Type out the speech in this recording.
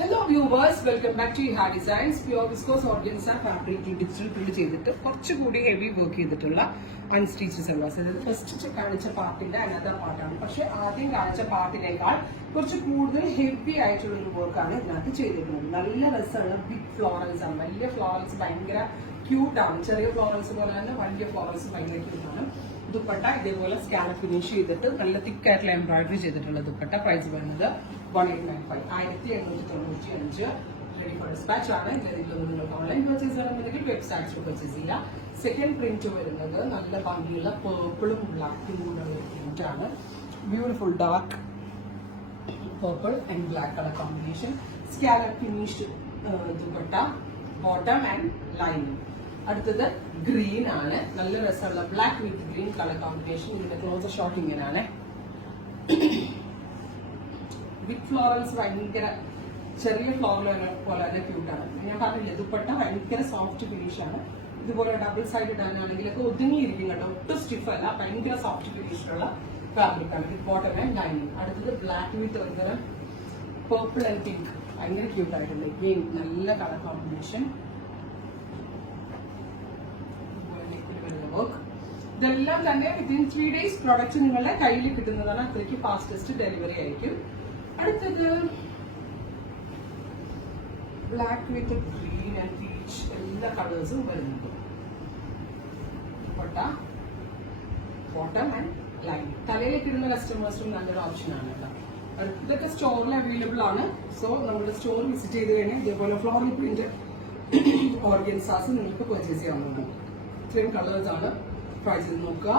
Hello viewers, welcome back to Iha Designs. Pure viscose organza fabric digital print ചെയ്തിട്ട് കുറച്ചുകൂടി heavy work ചെയ്തിട്ടുള്ള unstitch Selvas. അതായത് first കാണിച്ച പാർട്ടിന്റെ another പാർട്ടാണ്. പക്ഷെ ആദ്യം കാണിച്ച പാർട്ടിനേക്കാൾ കുറച്ച് കൂടുതൽ ഹെവി ആയിട്ടുള്ള ഒരു വർക്കാണ് ഇതിനകത്ത് ചെയ്തിട്ടുള്ളത്. നല്ല രസമുള്ള ബിഗ് ഫ്ലോറൽസ് ആണ്. വലിയ ഫ്ലോറൽസ് ഭയങ്കര ക്യൂട്ടാണ്. ചെറിയ ഫ്ലോറൽസ് പോലെ തന്നെ വലിയ ഫ്ലോറൽസ് ഭയങ്കര ക്യൂട്ടാണ്. ദുപ്പട്ട ഇതേപോലെ സ്കാനർ ഫിനിഷ് ചെയ്തിട്ട് നല്ല തിക്കായിട്ടുള്ള എംബ്രോയിഡറി ചെയ്തിട്ടുള്ള ദുപ്പട്ട. പ്രൈസ് വരുന്നത് 1895 1895 റെഡി ഫോർ ഡിസ്പാച്ച് ആണ്. ഇതിലൊന്നും നിങ്ങൾക്ക് ഓൺലൈൻ പർച്ചേസ് ചെയ്യണമെന്നുണ്ടെങ്കിൽ വെബ്സൈറ്റ്സ് പർച്ചേസ് ചെയ്യാം. സെക്കൻഡ് പ്രിന്റ് വരുന്നത് നല്ല ഭംഗിയുള്ള പേർപ്പിളും ബ്ലാക്കും കൂടെ ഒരു പ്രിന്റ് ആണ്. Beautiful dark purple and black colour combination. Scanner finished dupatta, bottom and lining. അടുത്തത് ഗ്രീൻ ആണ്. നല്ല രസമുള്ള black with green colour combination. ഇതിന്റെ ക്ലോസർ ഷോട്ട് ഇങ്ങനെയാണ്. ബിഗ് ഫ്ലോറൽസ് ഭയങ്കര ചെറിയ ഫ്ലോറൽ പോലെ തന്നെ ക്യൂട്ടാണ്. ഞാൻ പറഞ്ഞില്ലേ, ദുപ്പട്ട ഭയങ്കര സോഫ്റ്റ് ഫിനിഷ് ആണ്. ഇതുപോലെ ഡബിൾ സൈഡ് ഇടാനാണെങ്കിലൊക്കെ ഒതുങ്ങിയിരിക്കും കേട്ടോ. ഒട്ടും സ്റ്റിഫ് അല്ല, ഭയങ്കര സോഫ്റ്റ് ഫിനിഷിലുള്ള ഫാബ്രിക് ആണ്. വിത്ത് ബോട്ടം ആൻഡ് ലൈനിങ്. അടുത്തത് ബ്ലാക്ക് വിത്ത് ഒരുതരം പേർപ്പിൾ ആൻഡ് പിങ്ക്. ഭയങ്കര ക്യൂട്ടായിട്ടുണ്ട്. ഗെയിം നല്ല കളർ കോമ്പിനേഷൻ. വർക്ക് ഇതെല്ലാം തന്നെ വിത്തിൻ 3 days പ്രോഡക്റ്റ് നിങ്ങളുടെ കയ്യിൽ കിട്ടുന്നതാണ്. അത്രയ്ക്ക് ഫാസ്റ്റസ്റ്റ് ഡെലിവറി ആയിരിക്കും. അടുത്തത് black with green and peach എല്ലാ കളേഴ്സും വരുന്നുണ്ട്. Dupatta, bottom and line. തലയിലേക്ക് ഇടുന്ന കസ്റ്റമേഴ്സിനും നല്ലൊരു ഓപ്ഷനാണ് കേട്ടോ. ഇതൊക്കെ സ്റ്റോറിൽ അവൈലബിൾ ആണ്. സോ നമ്മുടെ സ്റ്റോർ വിസിറ്റ് ചെയ്ത് കഴിഞ്ഞാൽ ഇതേപോലെ ഫ്ലോറൽ പ്രിന്റ് ഓർഗൻസാസ് നിങ്ങൾക്ക് പർച്ചേസ് ചെയ്യാവുന്നതാണ്. ഇത്രയും കളേഴ്സ് ആണ്. ട്രൈ ചെയ്ത് നോക്കുക.